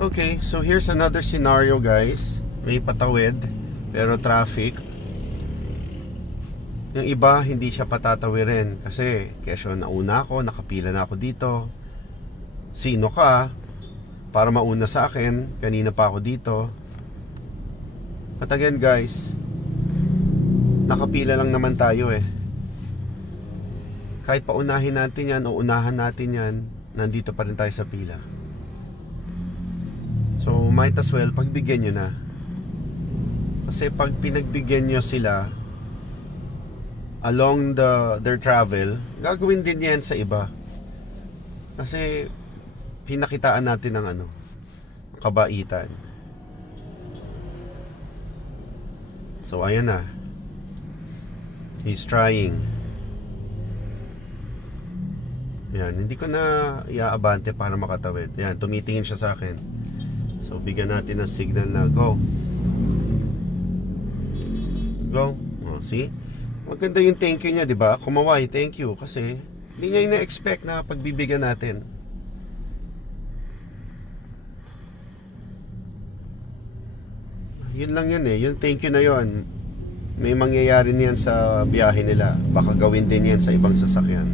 Okay, so here's another scenario guys. May patawid, pero traffic. Yung iba, hindi siya patatawirin. Kasi, kesyo nauna ako, nakapila na ako dito. Sino ka? Para mauna sa akin, kanina pa ako dito. At again guys, nakapila lang naman tayo eh. Kahit paunahin natin yan o unahan natin yan, nandito pa rin tayo sa pila. So might as well pagbigyan nyo na. Kasi pag pinagbigyan nyo sila along their travel, gagawin din yan sa iba. Kasi pinakitaan natin ng kabaitan. So ayan na, he's trying. Yan, hindi ko na iaabante para makatawid. Yan, tumitingin siya sa akin. So bigyan natin ng signal na go. Go. Oh, see? Maganda yung thank you niya, di ba? Kumaway, thank you. Kasi hindi niya ina-expect na pagbibigyan natin. Yun lang yun eh. Yung thank you na yun, may mangyayari niyan sa biyahe nila. Baka gawin din yan sa ibang sasakyan.